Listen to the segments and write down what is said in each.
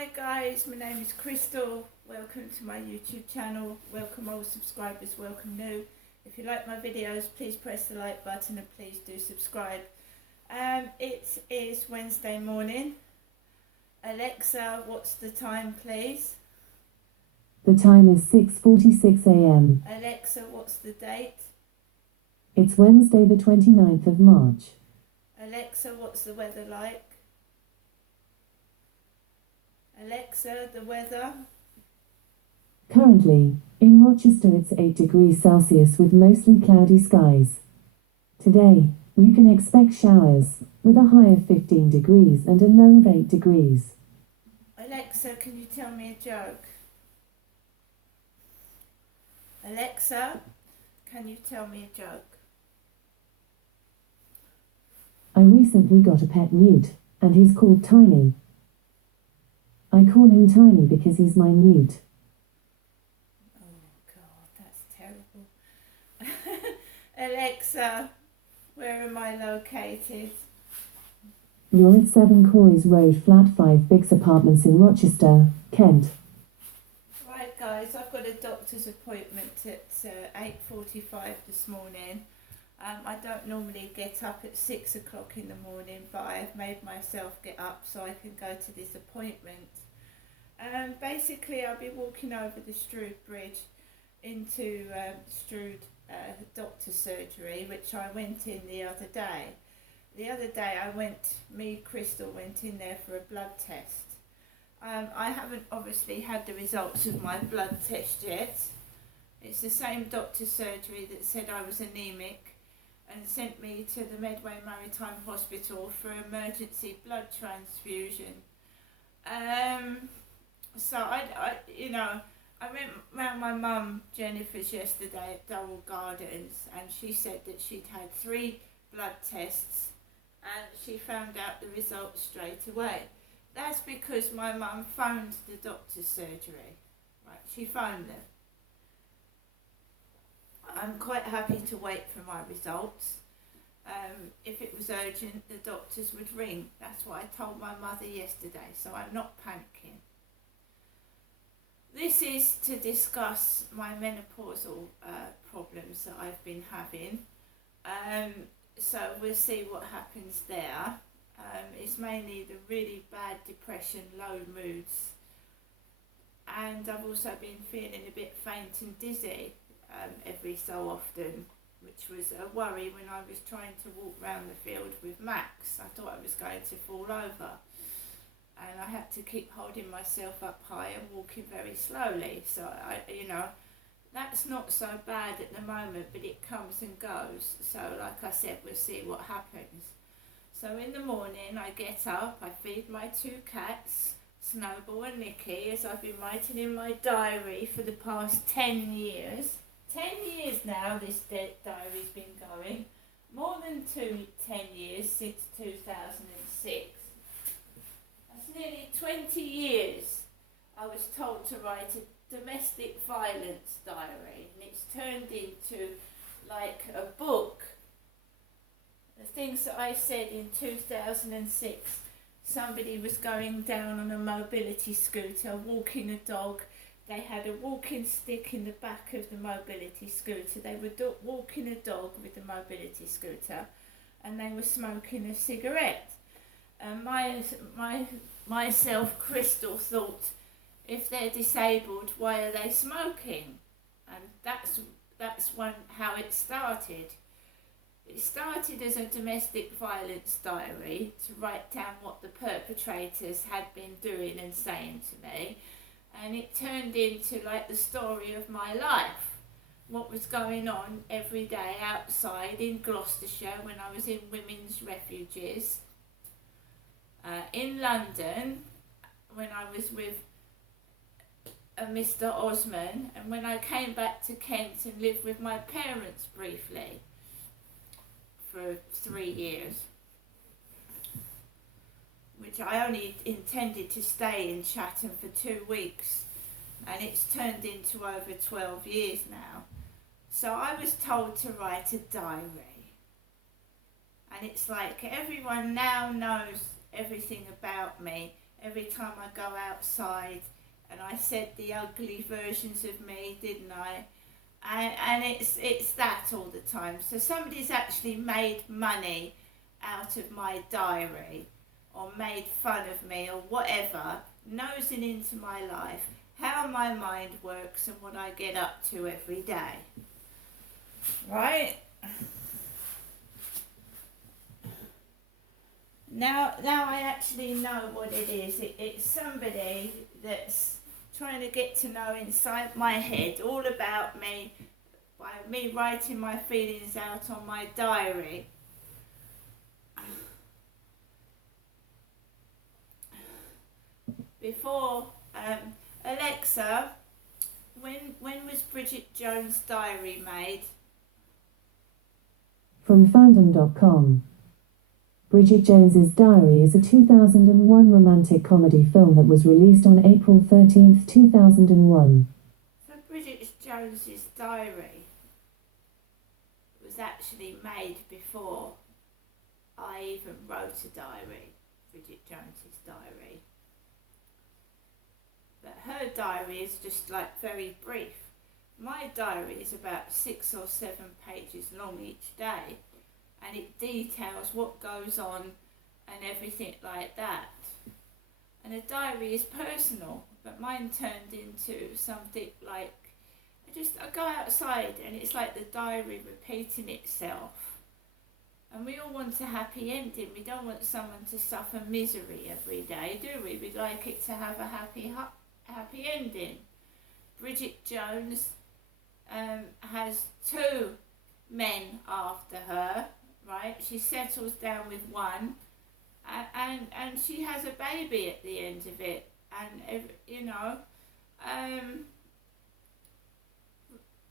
Hi guys, my name is Crystal. Welcome to my YouTube channel. Welcome old subscribers, welcome new. If you like my videos, please press the like button and please do subscribe. It is Wednesday morning. Alexa, what's the time please? The time is 6:46 a.m. Alexa, what's the date? It's Wednesday the 29th of March. Alexa, what's the weather like? Alexa, the weather? Currently, in Rochester it's 8 degrees Celsius with mostly cloudy skies. Today, you can expect showers, with a high of 15 degrees and a low of 8 degrees. Alexa, can you tell me a joke? Alexa, can you tell me a joke? I recently got a pet newt, and he's called Tiny. I call him Tiny because he's my newt. Oh God, that's terrible. Alexa, where am I located? You're at 7 Corys Road, Flat 5 Biggs Apartments in Rochester, Kent. Right guys, I've got a doctor's appointment at 8:45 this morning. I don't normally get up at 6 o'clock in the morning, but I have made myself get up so I can go to this appointment. Basically, I'll be walking over the Strood Bridge into Strood doctor's surgery, which I went in the other day. The other day Crystal went in there for a blood test. I haven't obviously had the results of my blood test yet. It's the same doctor's surgery that said I was anemic and sent me to the Medway Maritime Hospital for emergency blood transfusion. So I went round my mum Jennifer's yesterday at Durrell Gardens, and she said that she'd had 3 blood tests and she found out the results straight away. That's because my mum phoned the doctor's surgery. Right, she phoned them. I'm quite happy to wait for my results. If it was urgent, the doctors would ring. That's what I told my mother yesterday, so I'm not panicking. This is to discuss my menopausal problems that I've been having. So we'll see what happens there. It's mainly the really bad depression, low moods, and I've also been feeling a bit faint and dizzy every so often, which was a worry when I was trying to walk round the field with Max. I thought I was going to fall over, and I had to keep holding myself up high and walking very slowly. So that's not so bad at the moment, but it comes and goes. So like I said, we'll see what happens. So in the morning I get up, I feed my 2 cats, Snowball and Nicky, as I've been writing in my diary for the past 10 years. 10 years now this diary's been going. More than 10 years since 2006. That's nearly 20 years I was told to write a domestic violence diary, and it's turned into like a book. The things that I said in 2006, somebody was going down on a mobility scooter, walking a dog. They had a walking stick in the back of the mobility scooter. They were walking a dog with the mobility scooter, and they were smoking a cigarette. And myself, Crystal, thought, if they're disabled, why are they smoking? And that's how it started. It started as a domestic violence diary to write down what the perpetrators had been doing and saying to me, and it turned into like the story of my life, what was going on every day outside in Gloucestershire when I was in women's refuges, in London when I was with Mr. Osman, and when I came back to Kent and lived with my parents briefly for 3 years, which I only intended to stay in Chatham for 2 weeks, and it's turned into over 12 years now. So I was told to write a diary, and it's like everyone now knows everything about me. every time I go outside, and I said the ugly versions of me, didn't I? And it's that all the time. So somebody's actually made money out of my diary, or made fun of me, or whatever, nosing into my life, how my mind works and what I get up to every day. Right? Now I actually know what it is. It's somebody that's trying to get to know inside my head all about me by me writing my feelings out on my diary. Before, Alexa, when was Bridget Jones' Diary made? From fandom.com. Bridget Jones's Diary is a 2001 romantic comedy film that was released on April 13, 2001. So Bridget Jones's Diary was actually made before I even wrote a diary, Bridget Jones's Diary. But her diary is just like very brief. My diary is about 6 or 7 pages long each day, and it details what goes on and everything like that. And a diary is personal, but mine turned into something like, I go outside and it's like the diary repeating itself. And we all want a happy ending. We don't want someone to suffer misery every day, do we? We'd like it to have a happy ending. Bridget Jones has 2 men after her, right? She settles down with one, and she has a baby at the end of it, and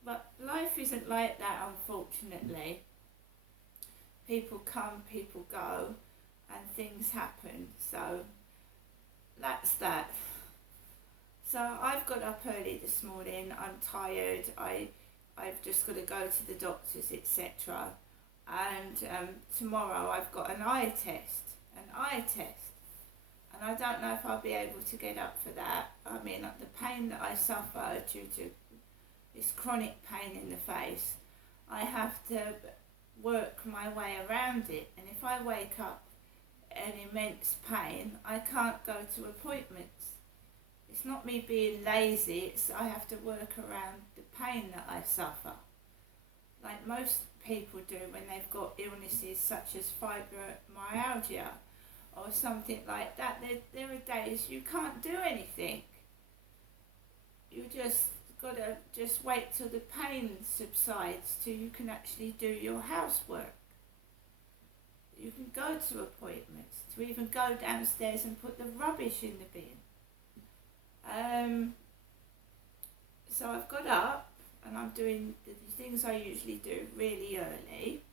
but life isn't like that, unfortunately. People come, people go, and things happen. So that's that. So I've got up early this morning. I'm tired. I've just got to go to the doctors, etc. And tomorrow I've got an eye test. And I don't know if I'll be able to get up for that. I mean, the pain that I suffer due to this chronic pain in the face, I have to work my way around it. And if I wake up in immense pain, I can't go to appointments. It's not me being lazy, I have to work around the pain that I suffer. Like most people do when they've got illnesses such as fibromyalgia or something like that. There are days you can't do anything. You just got to just wait till the pain subsides till you can actually do your housework. You can go to appointments, to even go downstairs and put the rubbish in the bin. So I've got up and I'm doing the things I usually do really early,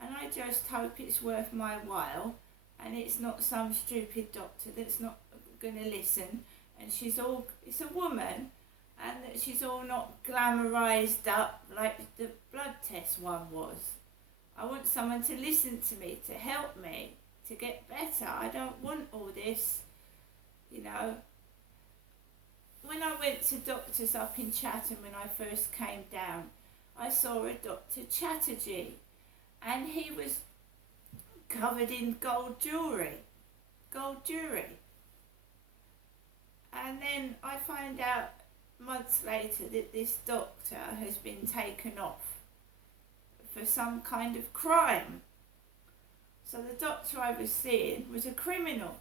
and I just hope it's worth my while and it's not some stupid doctor that's not going to listen, and it's a woman, and that she's all not glamorised up like the blood test one was. I want someone to listen to me, to help me, to get better. I don't want all this, When I went to doctors up in Chatham when I first came down, I saw a Dr. Chatterjee, and he was covered in gold jewellery. And then I find out months later that this doctor has been taken off for some kind of crime. So the doctor I was seeing was a criminal.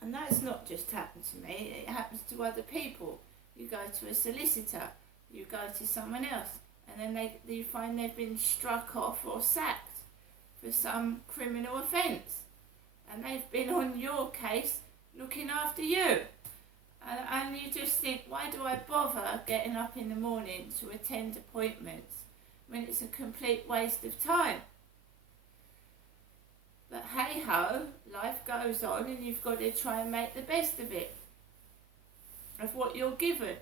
And that's not just happened to me, it happens to other people. You go to a solicitor, you go to someone else, and then you find they've been struck off or sacked for some criminal offence. And they've been on your case looking after you. And you just think, why do I bother getting up in the morning to attend appointments when it's a complete waste of time? But hey ho, life goes on, and you've got to try and make the best of it, of what you're given.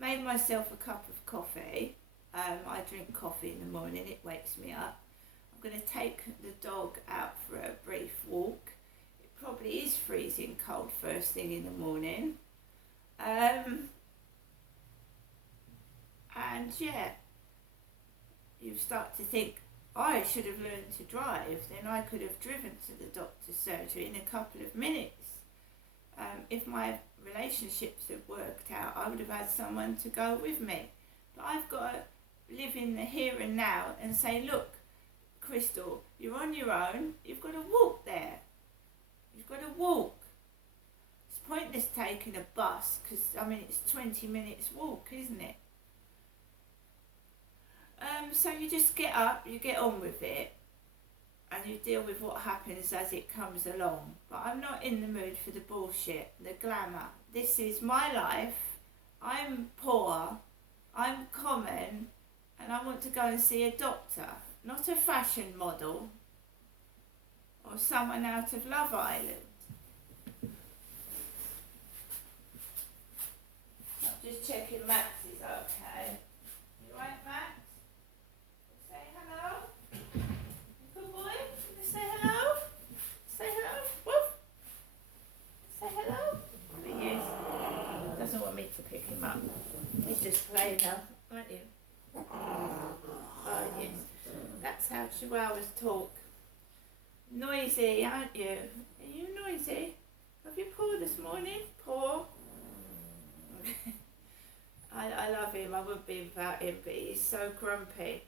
Made myself a cup of coffee. I drink coffee in the morning, it wakes me up. I'm going to take the dog out for a brief walk. It probably is freezing cold first thing in the morning. And yeah, you start to think, I should have learned to drive, then I could have driven to the doctor's surgery in a couple of minutes. If my relationships had worked out, I would have had someone to go with me. But I've got to live in the here and now and say, look, Crystal, you're on your own, you've got to walk there. You've got to walk. It's pointless taking a bus, because, I mean, it's 20 minutes walk, isn't it? So you just get up, you get on with it, and you deal with what happens as it comes along. But I'm not in the mood for the bullshit, the glamour. This is my life. I'm poor, I'm common, and I want to go and see a doctor, not a fashion model or someone out of Love Island. I'm just checking Max is okay. You right, Max? Say hello. Good boy. Say hello. Say hello. Woof. Say hello. There he is. Doesn't want me to pick him up. He's just playing now, aren't you? Oh yes. That's how chihuahuas talk. Noisy, aren't you? Are you noisy? Have you pawed this morning? Paw? I love him. I wouldn't be without him, but he's so grumpy.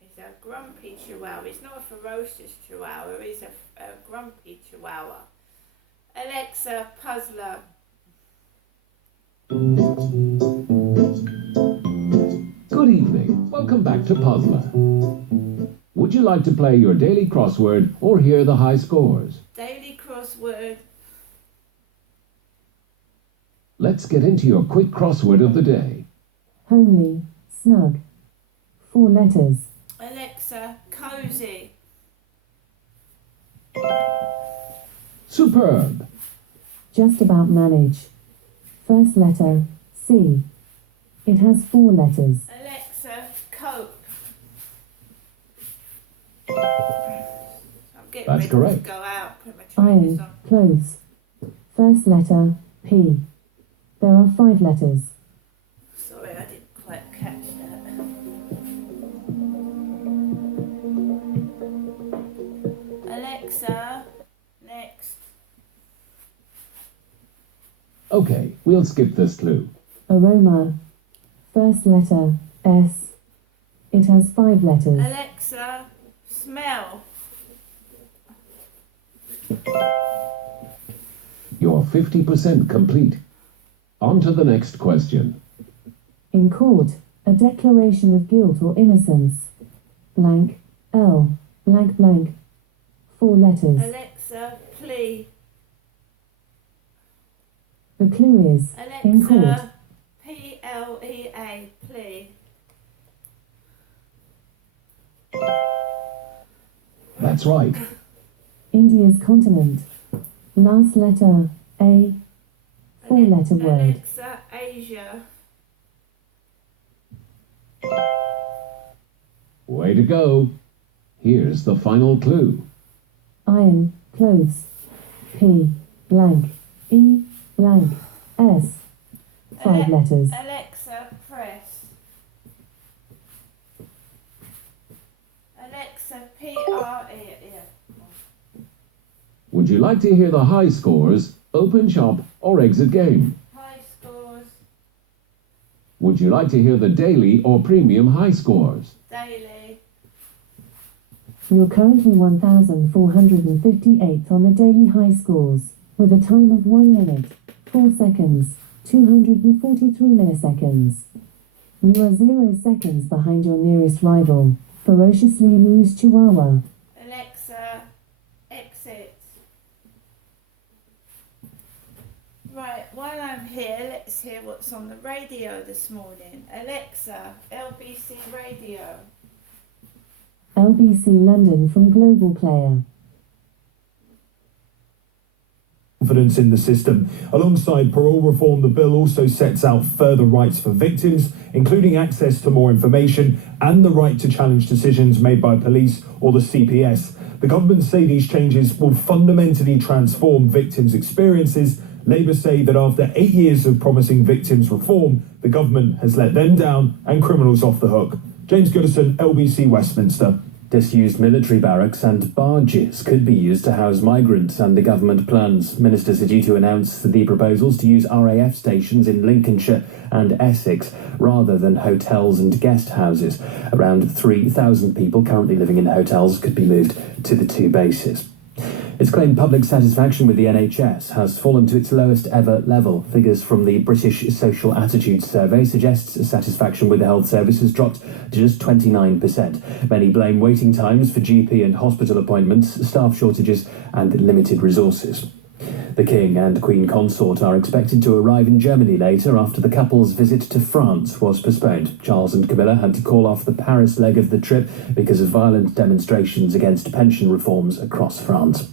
He's a grumpy chihuahua. He's not a ferocious chihuahua. He's a grumpy chihuahua. Alexa, puzzler. Good evening. Welcome back to Puzzler. Would you like to play your daily crossword or hear the high scores? Daily crossword. Let's get into your quick crossword of the day. Homely, snug. 4 letters. Alexa, cozy. Superb. Just about manage. First letter, C. It has 4 letters. Alexa, cope. I'm getting That's ready correct. to go out. Put my trainers Iron, on. clothes. First letter, P. There are 5 letters. Sorry, I didn't quite catch that. Alexa, next. Okay, we'll skip this clue. Aroma. First letter, S. It has 5 letters. Alexa, smell. You're 50% complete. On to the next question. In court, a declaration of guilt or innocence. Blank, L, blank blank. 4 letters. Alexa, plea. The clue is, in court. Alexa, P-L-E-A, plea. That's right. India's continent. Last letter, A. 4-letter word. Alexa, Asia. Way to go. Here's the final clue. Iron, clothes. P, blank, E, blank, S. 5 letters. Alexa, press. Alexa, P-R-E. Would you like to hear the high scores, open shop, or exit game? High scores. Would you like to hear the daily or premium high scores? Daily. You're currently 1,458 on the daily high scores, with a time of 1 minute, 4 seconds, 243 milliseconds. You are 0 seconds behind your nearest rival, ferociously amused Chihuahua. Alexa, exit. Right, while I'm here, let's hear what's on the radio this morning. Alexa, LBC Radio. LBC London from Global Player. confidence in the system. Alongside parole reform, the bill also sets out further rights for victims, including access to more information and the right to challenge decisions made by police or the CPS. The government say these changes will fundamentally transform victims' experiences. Labour say that after 8 years of promising victims reform, the government has let them down and criminals off the hook. James Goodison, LBC Westminster. Disused military barracks and barges could be used to house migrants under government plans. Ministers are due to announce the proposals to use RAF stations in Lincolnshire and Essex rather than hotels and guest houses. Around 3,000 people currently living in hotels could be moved to the two bases. It's claimed public satisfaction with the NHS has fallen to its lowest ever level. Figures from the British Social Attitudes Survey suggests satisfaction with the health service has dropped to just 29%. Many blame waiting times for GP and hospital appointments, staff shortages and limited resources. The King and Queen Consort are expected to arrive in Germany later after the couple's visit to France was postponed. Charles and Camilla had to call off the Paris leg of the trip because of violent demonstrations against pension reforms across France.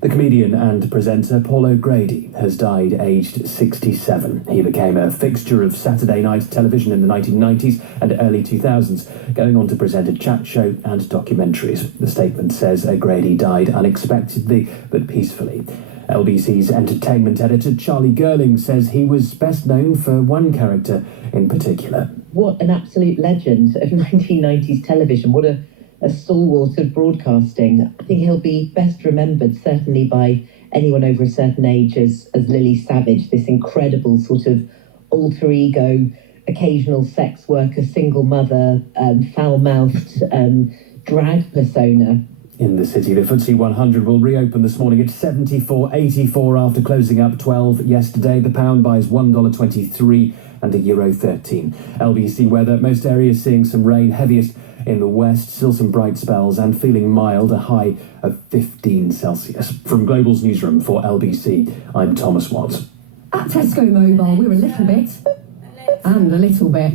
The comedian and presenter Paul Ogrady has died aged 67. He became a fixture of Saturday night television in the 1990s and early 2000s, going on to present a chat show and documentaries. The statement says O'Grady died unexpectedly but peacefully. LBC's entertainment editor Charlie Girling says he was best known for one character in particular. What an absolute legend of 1990s television. What a stalwart of broadcasting. I think he'll be best remembered, certainly by anyone over a certain age, as Lily Savage, this incredible sort of alter ego, occasional sex worker, single mother, foul-mouthed drag persona. In the city, the FTSE 100 will reopen this morning at 74.84 after closing up 12 yesterday. The pound buys $1.23 and a euro 13. LBC weather, most areas seeing some rain, heaviest in the west, still some bright spells and feeling mild, a high of 15 Celsius. From Global's newsroom for LBC, I'm Thomas Watts. At Tesco Mobile, we're a little bit and a little bit.